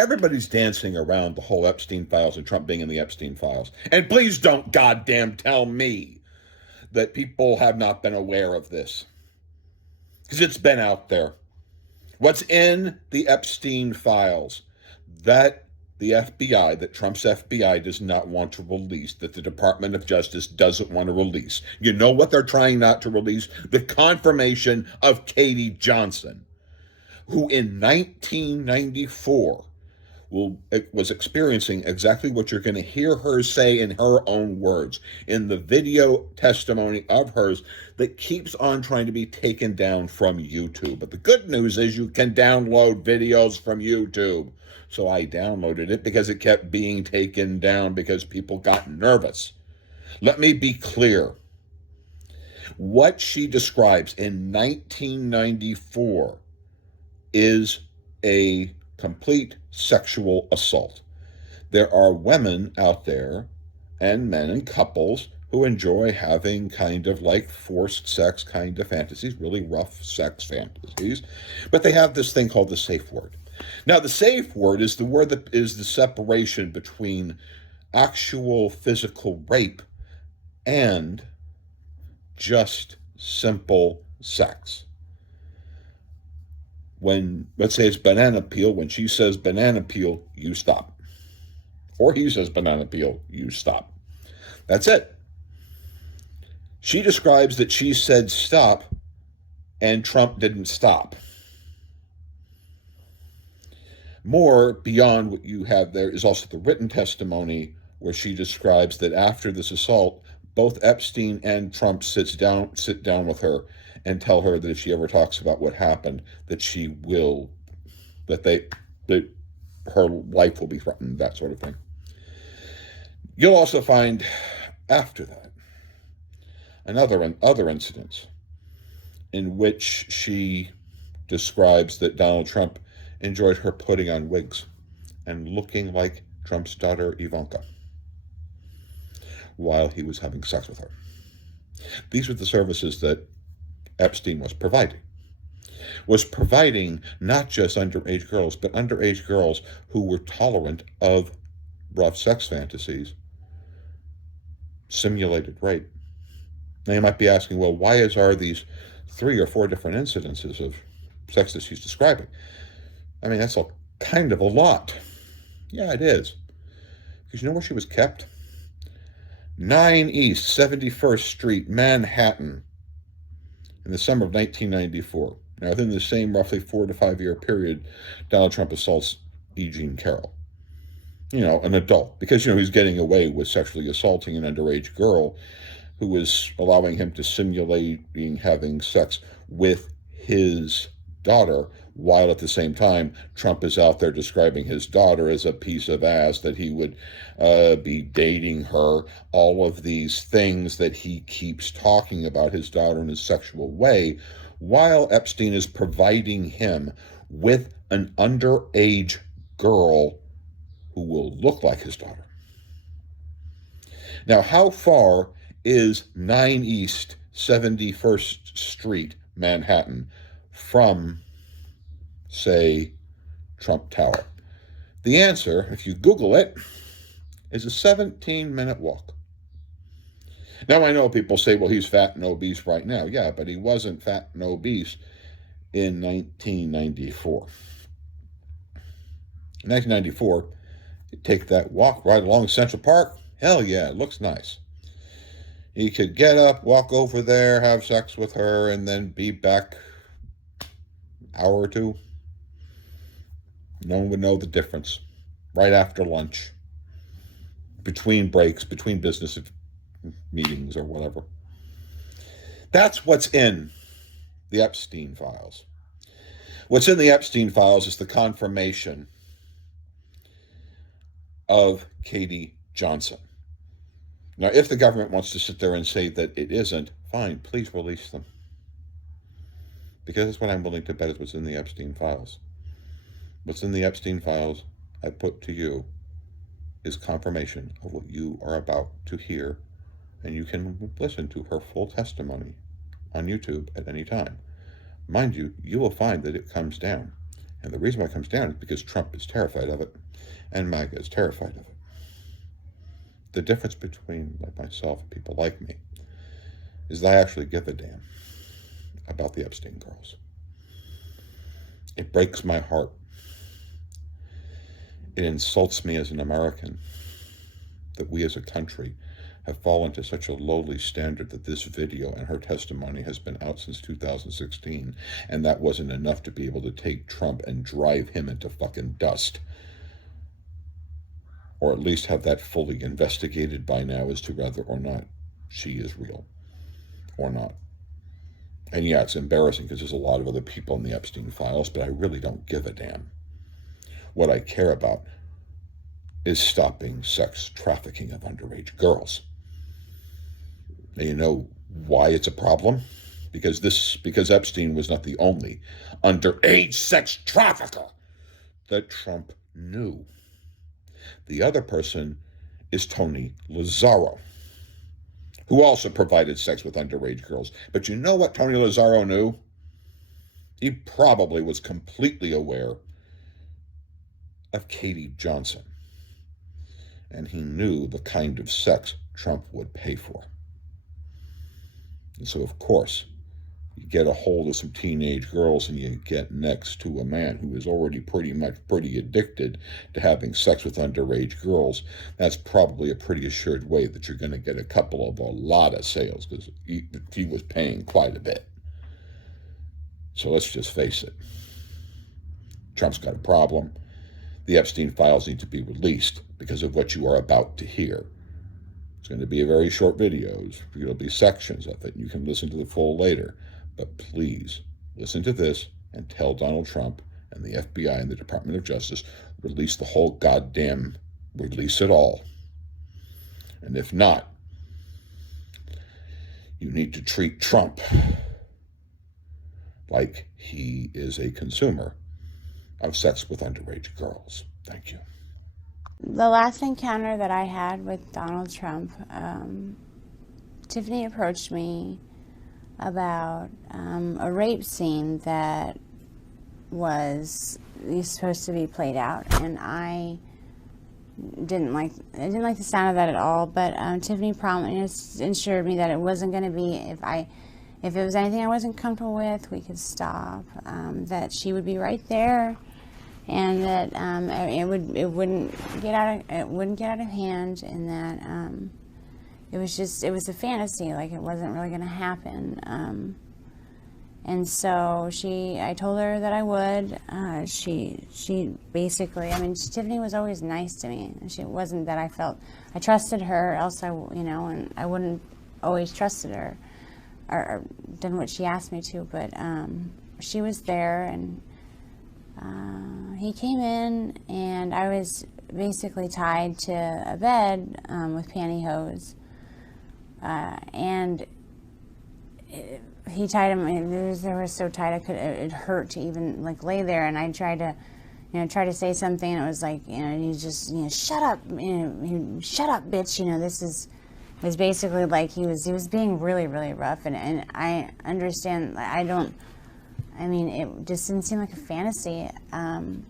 Everybody's dancing around the whole Epstein files and Trump being in the Epstein files. And please don't goddamn tell me that people have not been aware of this, because it's been out there. What's in the Epstein files that the FBI, that Trump's FBI does not want to release, that the Department of Justice doesn't want to release. You know what they're trying not to release? The confirmation of Katie Johnson, who in 1994 was experiencing exactly what you're going to hear her say in her own words in the video testimony of hers that keeps on trying to be taken down from YouTube. But the good news is you can download videos from YouTube. So I downloaded it because it kept being taken down because people got nervous. Let me be clear. What she describes in 1994 is a complete sexual assault. There are women out there and men and couples who enjoy having kind of like forced sex kind of fantasies, really rough sex fantasies, but they have this thing called the safe word. Now, the safe word is the word that is the separation between actual physical rape and just simple sex. When, let's say it's banana peel, when she says banana peel, you stop. Or he says banana peel, you stop. That's it. She describes that she said stop and Trump didn't stop. More beyond what you have there is also the written testimony where she describes that after this assault, both Epstein and Trump sit down with her and tell her that if she ever talks about what happened, that she will, that her life will be threatened, that sort of thing. You'll also find after that other incidents in which she describes that Donald Trump enjoyed her putting on wigs and looking like Trump's daughter Ivanka while he was having sex with her. These were the services that Epstein was providing not just underage girls, but underage girls who were tolerant of rough sex fantasies, simulated rape. Now you might be asking, well, why are these 3 or 4 different incidences of sex that she's describing? I mean, that's kind of a lot. Yeah, it is. Because you know where she was kept? 9 East 71st Street, Manhattan, in the summer of 1994. Now, within the same roughly 4 to 5 year period, Donald Trump assaults E. Jean Carroll. An adult. Because, he's getting away with sexually assaulting an underage girl who was allowing him to simulate being having sex with his daughter, while at the same time, Trump is out there describing his daughter as a piece of ass, that he would be dating her, all of these things that he keeps talking about his daughter in a sexual way, while Epstein is providing him with an underage girl who will look like his daughter. Now, how far is 9 East 71st Street, Manhattan, from, say, Trump Tower? The answer, if you Google it, is a 17-minute walk. Now, I know people say, well, he's fat and obese right now. Yeah, but he wasn't fat and obese in 1994. In 1994, you take that walk right along Central Park. Hell yeah, it looks nice. He could get up, walk over there, have sex with her, and then be back an hour or two. No one would know the difference. Right after lunch, between breaks, between business meetings or whatever. That's what's in the Epstein files. What's in the Epstein files is the confirmation of Katie Johnson. Now, if the government wants to sit there and say that it isn't, fine, please release them. Because that's what I'm willing to bet is what's in the Epstein files. What's in the Epstein files, I put to you, is confirmation of what you are about to hear, and you can listen to her full testimony on YouTube at any time. Mind you, you will find that it comes down. And the reason why it comes down is because Trump is terrified of it, and MAGA is terrified of it. The difference between myself and people like me is that I actually give a damn about the Epstein girls. It breaks my heart. It insults me as an American that we as a country have fallen to such a lowly standard that this video and her testimony has been out since 2016, and that wasn't enough to be able to take Trump and drive him into fucking dust. Or at least have that fully investigated by now as to whether or not she is real or not. And yeah, it's embarrassing because there's a lot of other people in the Epstein files, but I really don't give a damn. What I care about is stopping sex trafficking of underage girls. And you know why it's a problem? Because Epstein was not the only underage sex trafficker that Trump knew. The other person is Tony Lazzaro, who also provided sex with underage girls. But you know what Tony Lazzaro knew? He probably was completely aware of Katie Johnson. And he knew the kind of sex Trump would pay for. And so, of course, you get a hold of some teenage girls and you get next to a man who is already pretty addicted to having sex with underage girls. That's probably a pretty assured way that you're going to get a lot of sales, because he was paying quite a bit. So let's just face it. Trump's got a problem. The Epstein files need to be released because of what you are about to hear. It's going to be a very short video. It'll be sections of it. You can listen to the full later. But please, listen to this and tell Donald Trump and the FBI and the Department of Justice, release the whole goddamn, release it all. And if not, you need to treat Trump like he is a consumer of sex with underage girls. Thank you. The last encounter that I had with Donald Trump, Tiffany approached me about a rape scene that was supposed to be played out, and I didn't like the sound of that at all. But Tiffany promised, assured me that it wasn't going to be, if it was anything I wasn't comfortable with, we could stop. That she would be right there, and that it wouldn't get out of hand, and that it was a fantasy, like it wasn't really going to happen. And so I told her that I would. She basically, Tiffany was always nice to me. It wasn't that I trusted her, else and I wouldn't always trusted her or done what she asked me to. But she was there, and he came in, and I was basically tied to a bed with pantyhose. And he tied him. They were so tight it hurt to even lay there. And I tried to say something, and it was like, he just, shut up, shut up, bitch. This was basically like he was being really, really rough. And I understand. It just didn't seem like a fantasy. And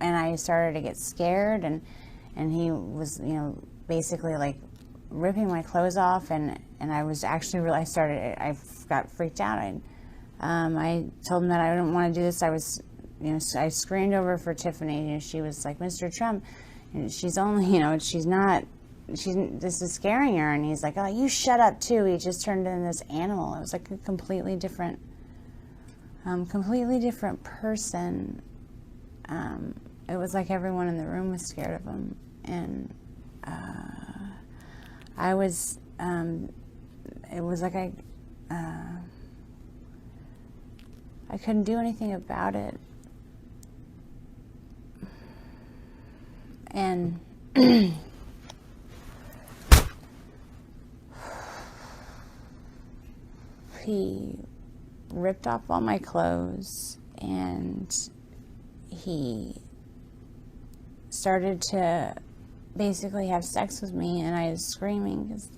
I started to get scared, and he was, basically ripping my clothes off, and I was actually I got freaked out. I told him that I didn't want to do this. I was, I screamed over for Tiffany. She was like, Mr. Trump, she's only, this is scaring her. And he's like, oh, you shut up too. He just turned into this animal. It was like a completely different person. It was like everyone in the room was scared of him, and I was, it was like I couldn't do anything about it. And he ripped off all my clothes, and he started to basically have sex with me, and I was screaming because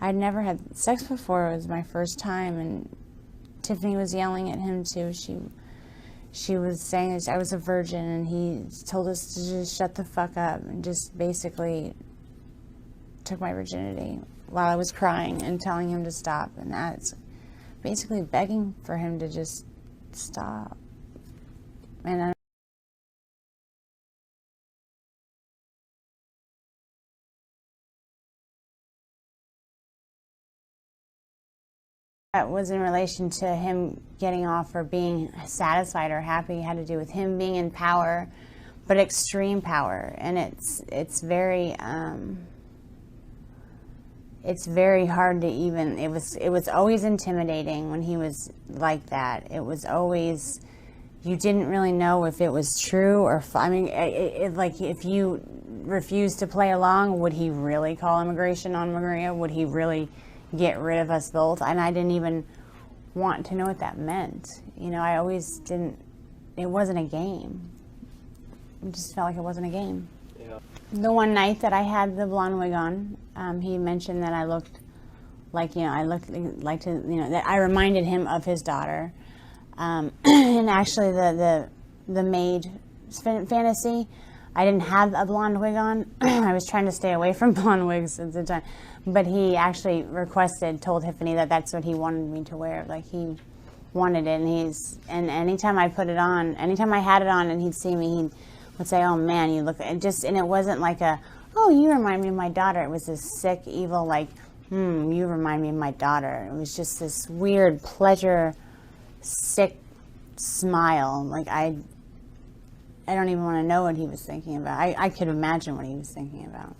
I'd never had sex before. It was my first time, and Tiffany was yelling at him too. she was saying I was a virgin, and he told us to just shut the fuck up and just basically took my virginity while I was crying and telling him to stop. And that's basically begging for him to just stop. And that was in relation to him getting off or being satisfied or happy. It had to do with him being in power, but extreme power. And it's very hard to even. It was always intimidating when he was like that. It was always, you didn't really know if it was true or. I mean, like if you refused to play along, would he really call immigration on Maria? Would he really get rid of us both? And I didn't even want to know what that meant. You know, I always didn't. It wasn't a game. It just felt like it wasn't a game. Yeah. The one night that I had the blonde wig on, he mentioned that I looked like, you know, I looked like to, you know, that I reminded him of his daughter. And actually, the maid fantasy, I didn't have a blonde wig on. I was trying to stay away from blonde wigs at the time. But he actually told Tiffany that that's what he wanted me to wear. Like, he wanted it, and anytime I put it on, anytime I had it on and he'd see me, he would say, "Oh man, you look," and it wasn't like "Oh, you remind me of my daughter." It was this sick, evil, like, you remind me of my daughter. It was just this weird pleasure, sick smile. Like, I don't even want to know what he was thinking about. I could imagine what he was thinking about.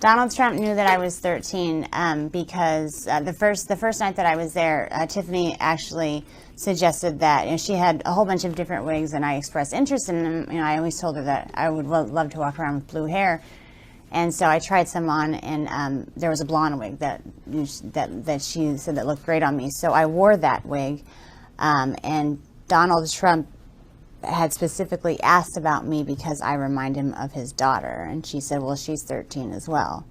Donald Trump knew that I was 13 because the first night that I was there, Tiffany actually suggested that, you know, she had a whole bunch of different wigs, and I expressed interest in them. You know, I always told her that I would love to walk around with blue hair, and so I tried some on, and there was a blonde wig that she said that looked great on me. So I wore that wig, and Donald Trump had specifically asked about me because I remind him of his daughter, and she said, well, she's 13 as well.